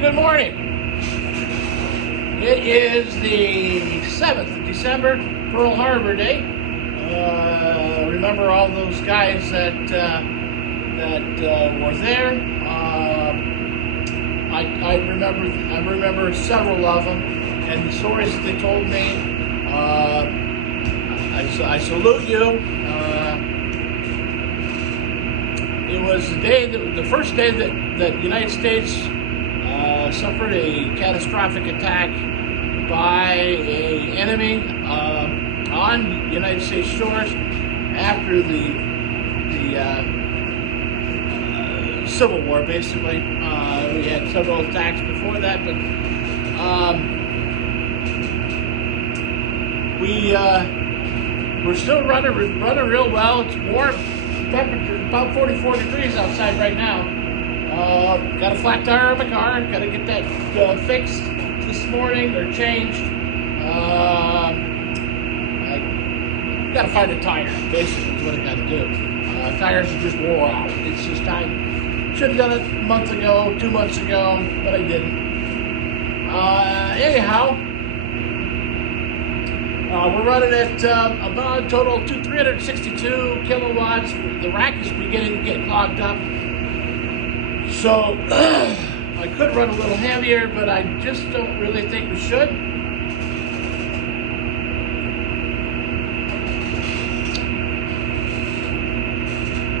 Good morning. It is the 7th of December, Pearl Harbor Day. Remember all those guys that were there. I remember several of them, and the stories that they told me. I salute you. It was the first day that the United States suffered a catastrophic attack by an enemy on United States shores after the Civil War, basically. We had several attacks before that, but we're still running real well. It's warm. Temperature about 44 degrees outside right now. Got a flat tire on my car. Got to get that fixed this morning or changed. I got to find a tire. Basically, is what I got to do. Tires are just wore out. It's just time. Should have done it a month ago, 2 months ago, but I didn't. Anyhow. We're running at about a total of 362 kilowatts. The rack is beginning to get clogged up. So I could run a little heavier, but I just don't really think we should.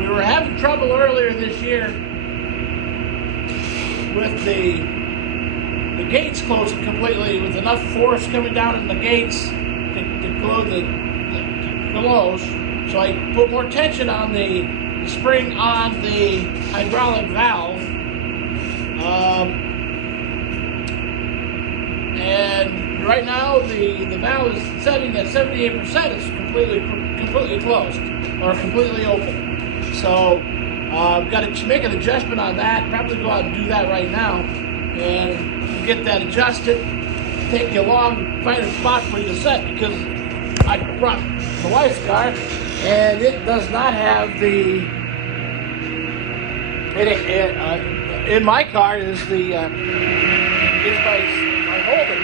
We were having trouble earlier this year with the gates closing completely, with enough force coming down in the gates to close. So I put more tension on the spring on the hydraulic valve, and right now the valve is setting at 78%. It's completely closed or completely open. So I've got to make an adjustment on that. Probably go out and do that right now and get that adjusted. Take you along, find a spot for you to set, because I brought the wife's car and it does not have the. In my car is my holder.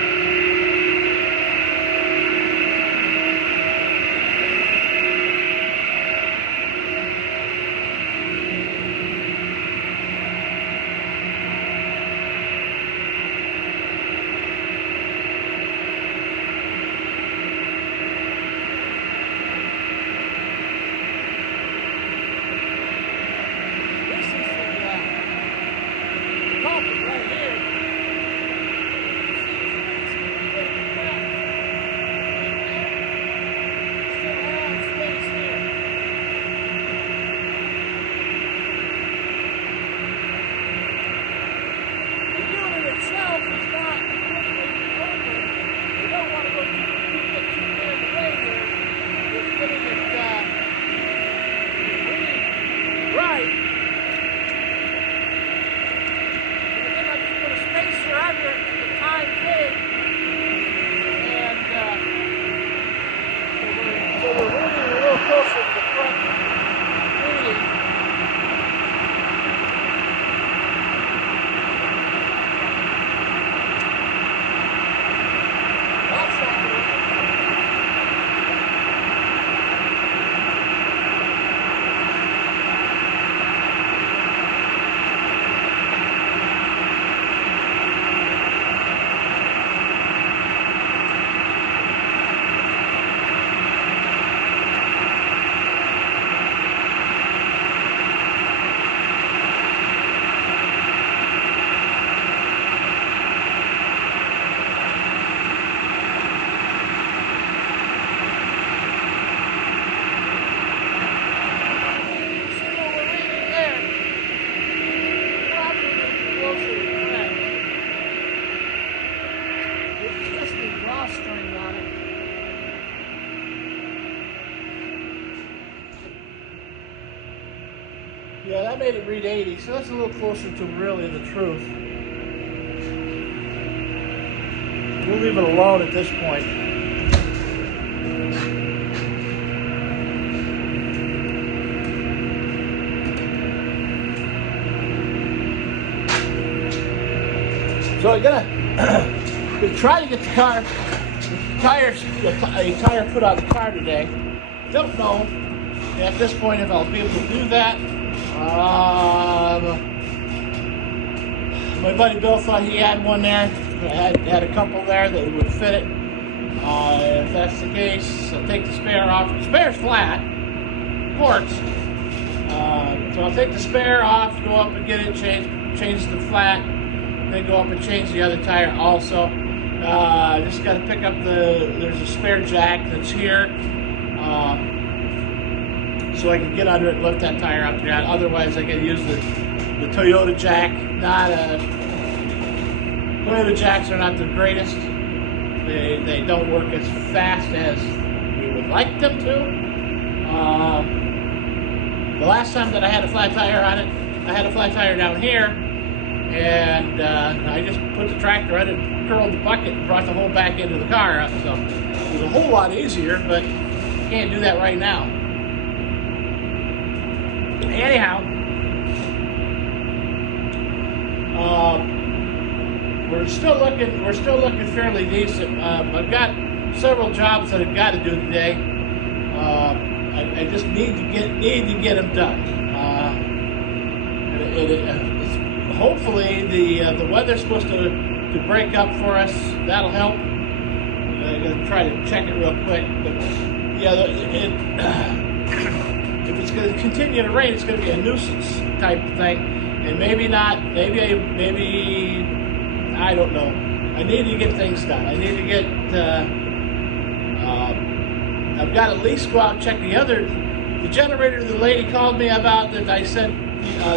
Yeah, that made it read 80, so that's a little closer to really the truth. We'll leave it alone at this point. So I'm gonna try to get the car, a tire put on the car today. Don't know at this point if I'll be able to do that. My buddy Bill thought he had one there. Had a couple there that would fit it. If that's the case, I'll take the spare off. The spare's flat, quartz. So I'll take the spare off, go up and get it change the flat, then go up and change the other tire also. Just got to pick up there's a spare jack that's here, so I can get under it and lift that tire up there. Otherwise, I got to use the Toyota jack. Toyota jacks are not the greatest. They don't work as fast as we would like them to. The last time that I had a flat tire on it, I had a flat tire down here, and I just put the tractor on it, curled the bucket, and brought the whole back end of the car up. So it was a whole lot easier, but you can't do that right now. Anyhow, we're still looking fairly decent. I've got several jobs that I've got to do today. I just need to get them done. Hopefully the weather's supposed to break up for us. That'll help. I'm gonna try to check it real quick, but yeah, if it's going to continue to rain, it's going to be a nuisance type of thing, and maybe not. Maybe I don't know. I need to get things done. I need to get. I've got to at least go out and check the generator the lady called me about that I said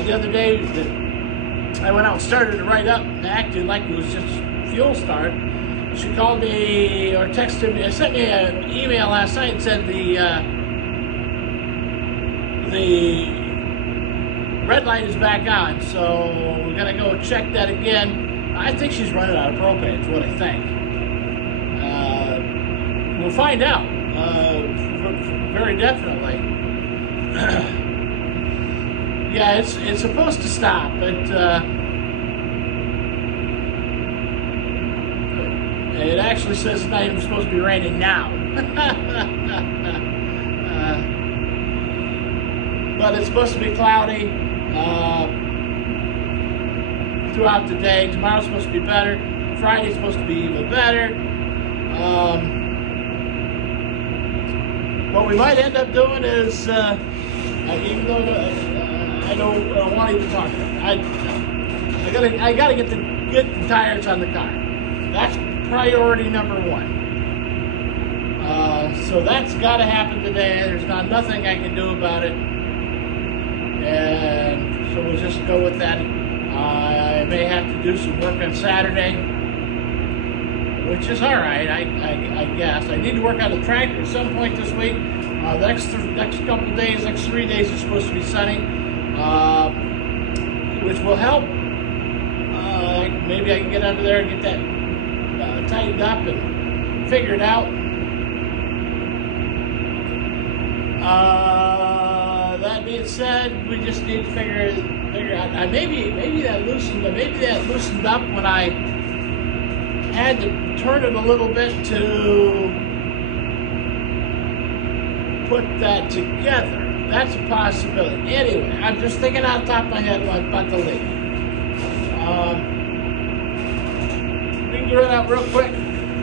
the other day that I went out and started it right up and acted like it was just fuel start. She called me or texted me, sent me an email last night and said the red light is back on, so we're gonna go check that again. I think she's running out of propane, is what I think. We'll find out. Very definitely. Yeah, it's supposed to stop, but it actually says it's not even supposed to be raining now. But it's supposed to be cloudy throughout the day. Tomorrow's supposed to be better. Friday's supposed to be even better. What we might end up doing is, even though I don't want to even talk about it, I gotta get the tires on the car. That's priority number one. So that's got to happen today. There's nothing I can do about it, and so we'll just go with that. I may have to do some work on Saturday, which is all right, I guess. I need to work on the tractor at some point this week. The next couple of days, next 3 days, is supposed to be sunny, which will help. Maybe I can get under there and get that tightened up and figured out. That being said, we just need to figure out. Maybe that loosened up when I had to turn it a little bit to put that together. That's a possibility. Anyway, I'm just thinking out the top of my head about the leak. We can run out real quick.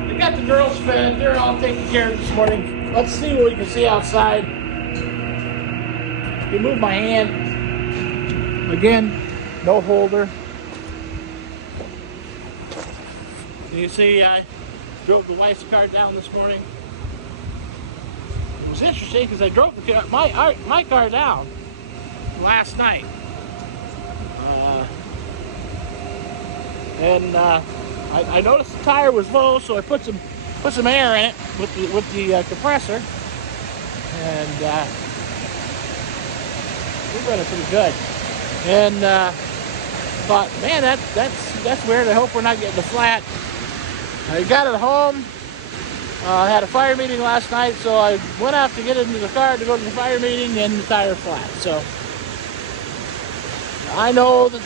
We got the girls fed. They're all taken care of this morning. Let's see what we can see outside. You move my hand. Again, no holder. You see, I drove the wife's car down this morning. It was interesting because I drove my car down last night, and I noticed the tire was low, so I put some air in it with the compressor, and we're running pretty good. And thought, man, that's weird. I hope we're not getting the flat. I got it home. I had a fire meeting last night, so I went out to get into the car to go to the fire meeting, and the tire flat. So I know that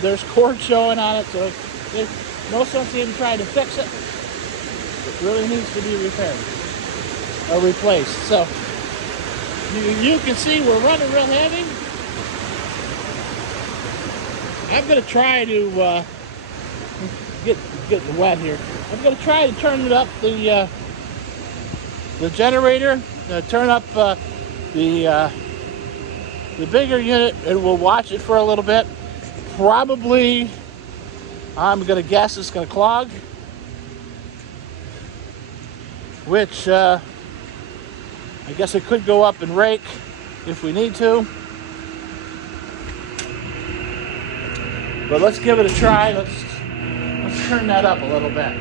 there's cord showing on it, so There's no sense even trying to fix it. It really needs to be repaired or replaced. So you can see we're running real heavy. I'm going to try to get wet here. I'm going to try to turn it up the generator, turn up the bigger unit, and we'll watch it for a little bit. Probably, I'm going to guess it's going to clog, which I guess it could go up and rake if we need to. But let's give it a try. Let's turn that up a little bit.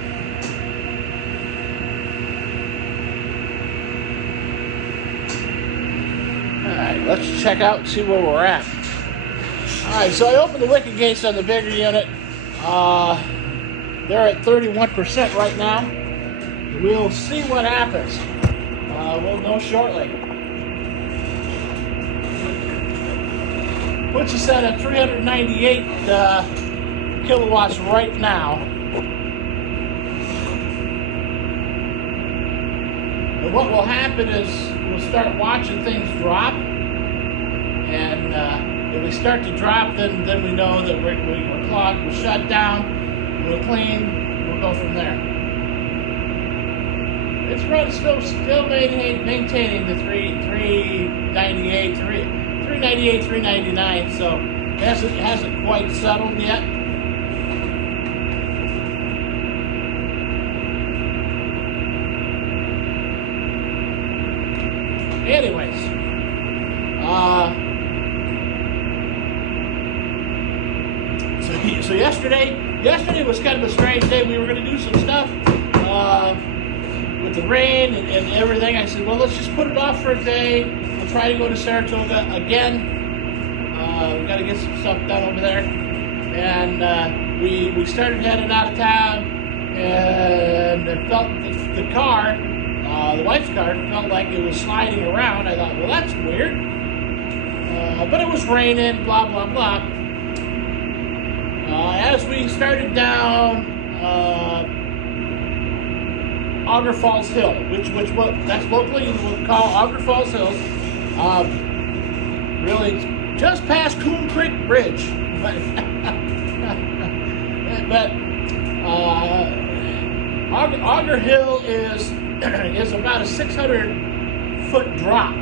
Alright, let's check out and see where we're at. Alright, so I opened the wicket gates on the bigger unit. They're at 31% right now. We'll see what happens. We'll know shortly. Puts us at 398 kilowatts right now. And what will happen is we'll start watching things drop, and if we start to drop, then we know that we're clogged. We'll shut down, we'll clean, we'll go from there. It's still maintaining the 398, 399, so it hasn't quite settled yet. Anyways, so yesterday was kind of a strange day. We were going to do some stuff with the rain and everything. I said, well, let's just put it off for a day. We'll try to go to Saratoga again. We've got to get some stuff done over there. And we started heading out of town, and it felt the car, the wife's car, felt like it was sliding around. I thought, well, that's weird. But it was raining, blah, blah, blah. As we started down Auger Falls Hill, that's locally we'll call Auger Falls Hills, really just past Coon Creek Bridge. But Auger Hill is about a 600-foot drop.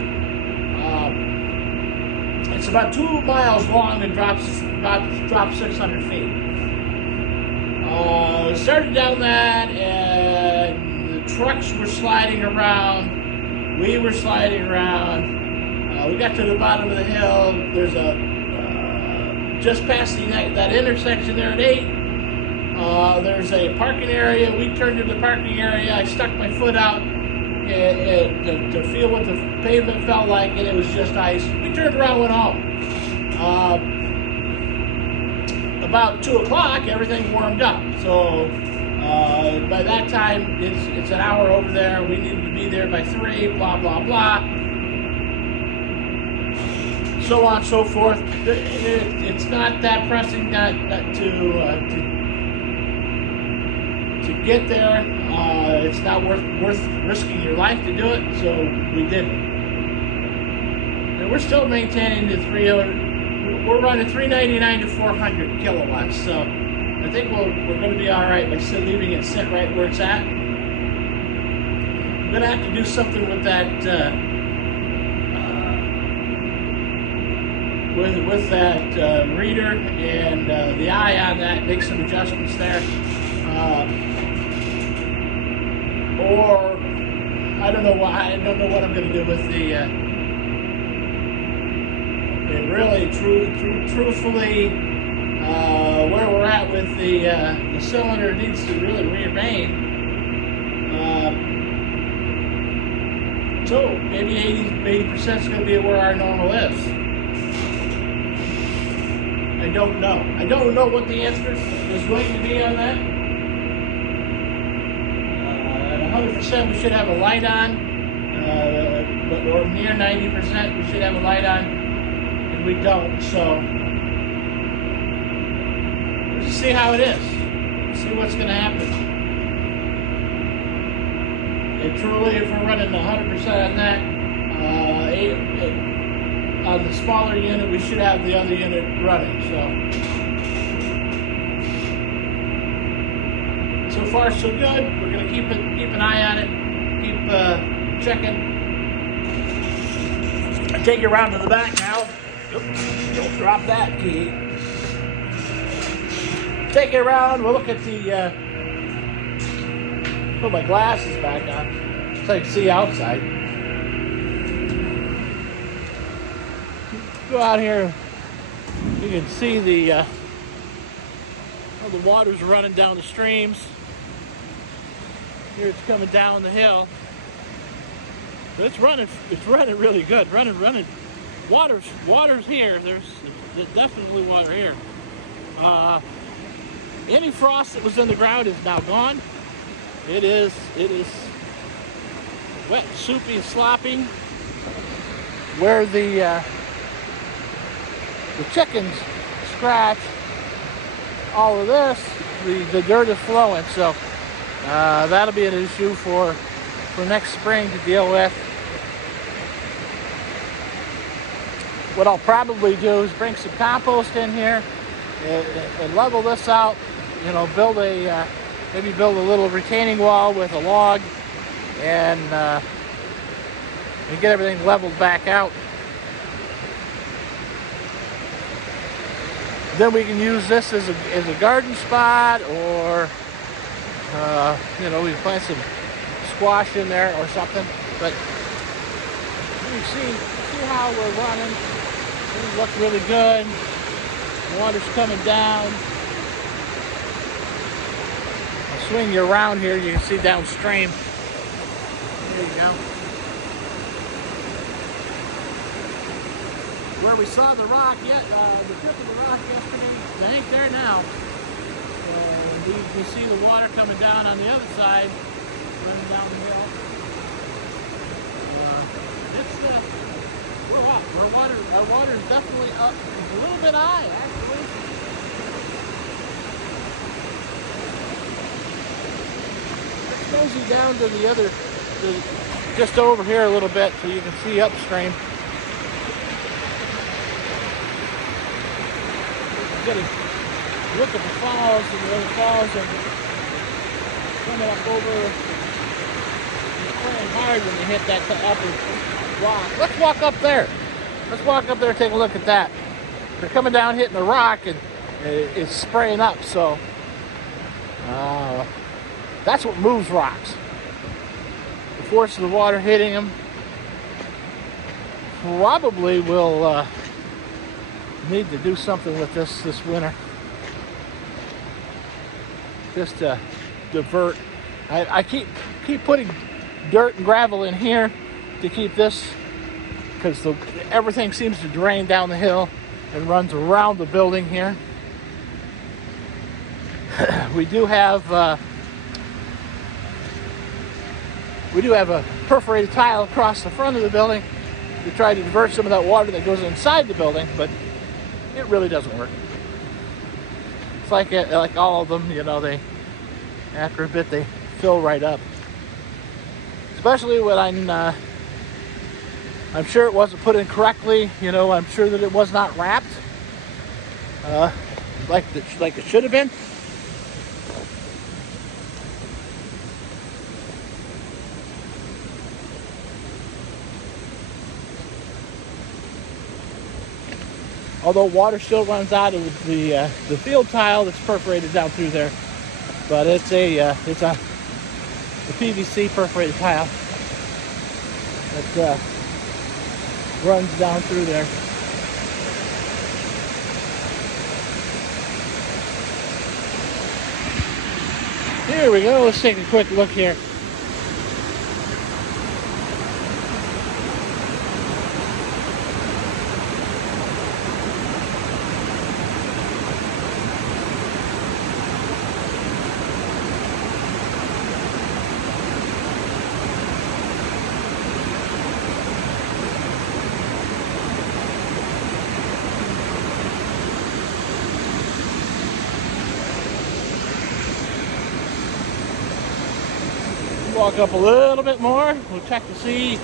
It's about 2 miles long and drops 600 feet. Started down that, and the trucks were sliding around. We were sliding around. We got to the bottom of the hill. There's just past that intersection there at 8. There's a parking area. We turned into the parking area. I stuck my foot out to feel what the pavement felt like, and it was just ice. We turned around and went home. About 2 o'clock, everything warmed up. So by that time, it's an hour over there. We needed to be there by 3, blah, blah, blah. So on and so forth. It's not that pressing not to get there. It's not worth risking your life to do it, so we didn't. And we're still maintaining the 300. We're running 399 to 400 kilowatts, so I think we're going to be all right by leaving it sit right where it's at. I'm going to have to do something with that with that reader and the eye on that. Make some adjustments there. Or I don't know what I'm going to do with the. Really, truthfully, where we're at with the cylinder needs to really remain. So maybe 80% is going to be where our normal is. I don't know. I don't know what the answer is going to be on that. 100% we should have a light on, or near 90% we should have a light on, and we don't, so let's see how it is. see what's going to happen. And truly, if we're running 100% on that, on the smaller unit, we should have the other unit running. So far so good. We're going to keep an eye on it, keep checking. I take you around to the back now. Oops, don't drop that key. Take it around. We'll look at the. Put my glasses back on so I can see outside. Go out here. You can see the water's running down the streams. Here it's coming down the hill. But it's running really good. Running. Water's here. There's definitely water here. Any frost that was in the ground is now gone. It is wet, soupy, and sloppy. Where the chickens scratch all of this, the dirt is flowing. So that'll be an issue for next spring to deal with. What I'll probably do is bring some compost in here and level this out. You know, maybe build a little retaining wall with a log and get everything leveled back out. Then we can use this as a garden spot, or you know, we can plant some squash in there or something. But you see how we're running. Things look really good. Water's coming down. I'll swing you around here. You can see downstream. There you go. Where we saw the rock the tip of the rock yesterday, it ain't there now. You see the water coming down on the other side, running down the hill. Our water is definitely up. It's a little bit high, actually. Let's nosy down to the other, just over here a little bit, so you can see upstream. Get a look at the falls and the other falls, and coming up over. It's playing hard when you hit that upper rock. Let's walk up there. Let's walk up there and take a look at that. They're coming down, hitting the rock, and it's spraying up. So that's what moves rocks. The force of the water hitting them. Probably will need to do something with this winter. Just to divert. I keep putting dirt and gravel in here to keep this, because everything seems to drain down the hill and runs around the building here. We do have a perforated tile across the front of the building to try to divert some of that water that goes inside the building, but it really doesn't work. It's like all of them, you know, after a bit they fill right up. Especially when I'm sure it wasn't put in correctly. You know, I'm sure that it was not wrapped like it should have been. Although water still runs out of the field tile that's perforated down through there, but it's a PVC perforated tile that runs down through there. Here we go. Let's take a quick look here. walk up a little bit more. We'll check to see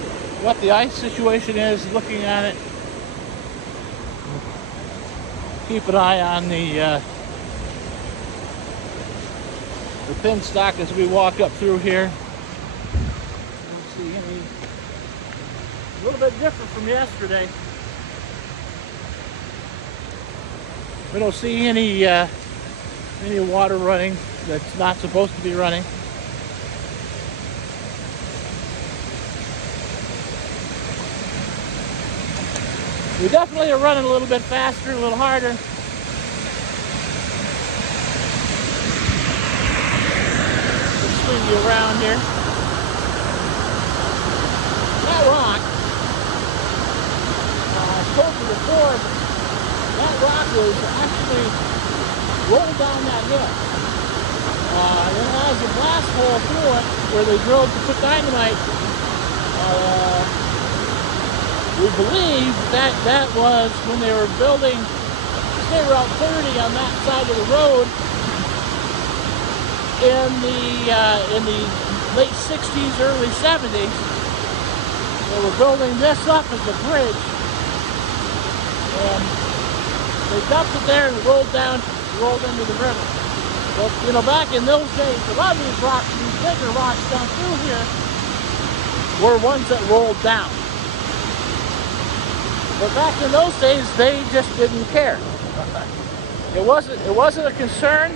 what the ice situation is, looking at it. Keep an eye on the pin stock as we walk up through here. Don't see any, a little bit different from yesterday. We don't see any water running that's not supposed to be running. We definitely are running a little bit faster, a little harder. Let's swing you around here. That rock, I told you before, that rock was actually rolled down that hill. It has a blast hole through it where they drilled to put dynamite. We believe that was when they were building State Route 30 on that side of the road in the late 60s, early 70s. They were building this up as a bridge, and they dumped it there and rolled into the river. But you know, back in those days, a lot of these rocks, these bigger rocks down through here, were ones that rolled down. But back in those days, they just didn't care. It wasn't a concern.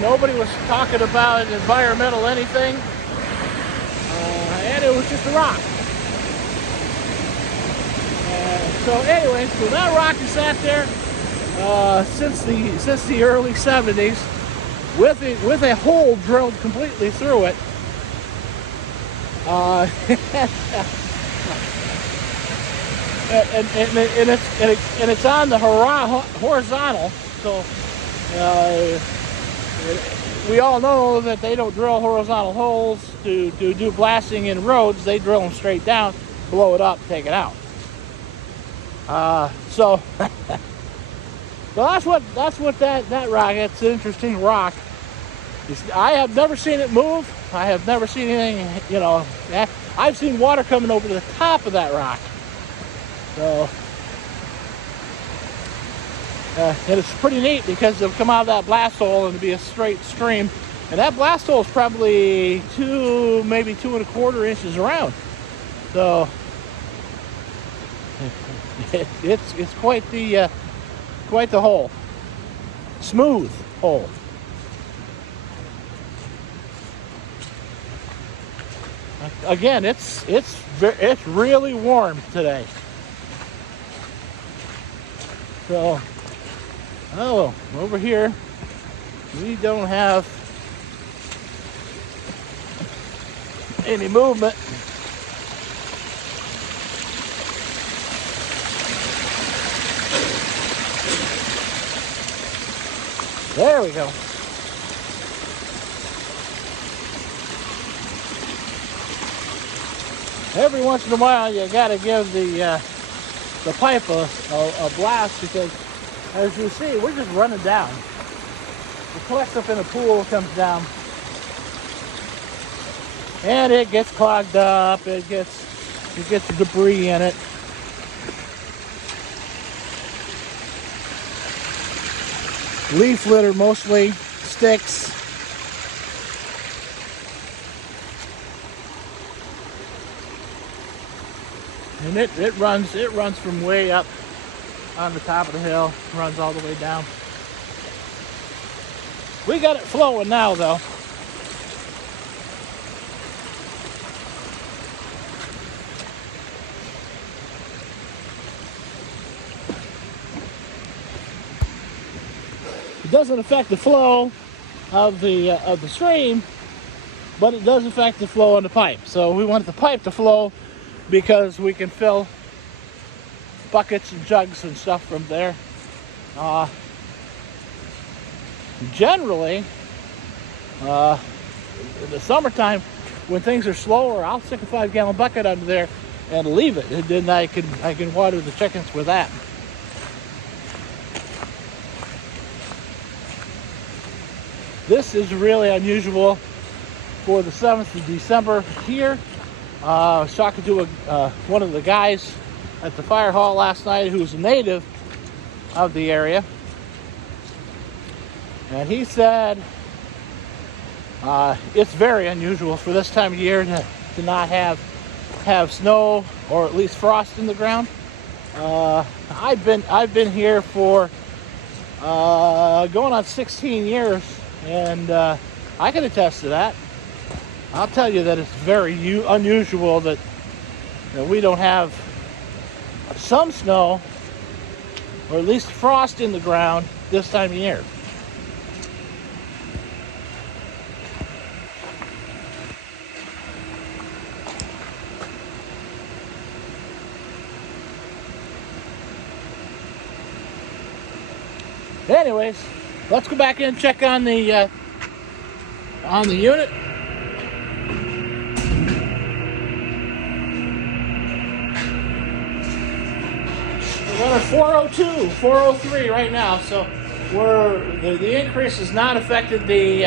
Nobody was talking about environmental anything, and it was just a rock. So anyway, so that rock has sat there since the early 70s, with a hole drilled completely through it. And it's on the horizontal, so we all know that they don't drill horizontal holes to do blasting in roads. They drill them straight down, blow it up, take it out. So that's what that rock. It's an interesting rock. I have never seen it move. I have never seen anything. You know, I've seen water coming over the top of that rock. So, and it's pretty neat because it'll come out of that blast hole and be a straight stream. And that blast hole is probably maybe 2 1/4 inches around. So, it's quite the hole. Smooth hole. Again, it's really warm today. So, over here, we don't have any movement. There we go. Every once in a while, you gotta give the pipe a blast, because as you see, we're just running down. It collects up in a pool, comes down, and it gets clogged up. It gets debris in it. Leaf litter, mostly sticks. And it runs from way up on the top of the hill, runs all the way down. We got it flowing now, though. It doesn't affect the flow of the stream, but it does affect the flow on the pipe. So we want the pipe to flow because we can fill buckets and jugs and stuff from there. Generally, in the summertime, when things are slower, I'll stick a 5-gallon bucket under there and leave it, and then I can water the chickens with that. This is really unusual for the 7th of December here. I was talking to one of the guys at the fire hall last night who's a native of the area. And he said it's very unusual for this time of year to not have snow or at least frost in the ground. I've been here for going on 16 years, and I can attest to that. I'll tell you that it's very unusual that we don't have some snow or at least frost in the ground this time of year. Anyways, let's go back in and check on the unit. We're at 402, 403 right now, so the increase has not affected the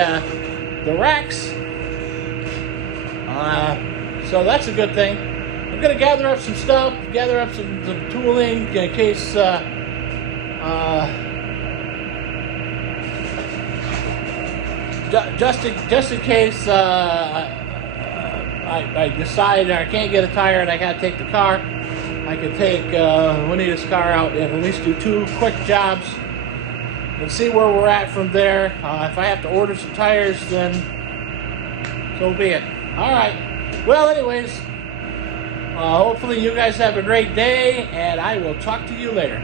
racks. So that's a good thing. I'm gonna gather up some stuff, gather up some tooling in case just in case I decide I can't get a tire and I gotta take the car. I can take Juanita's car out and at least do 2 quick jobs and see where we're at from there. If I have to order some tires, then so be it. All right. Well, anyways, hopefully you guys have a great day, and I will talk to you later.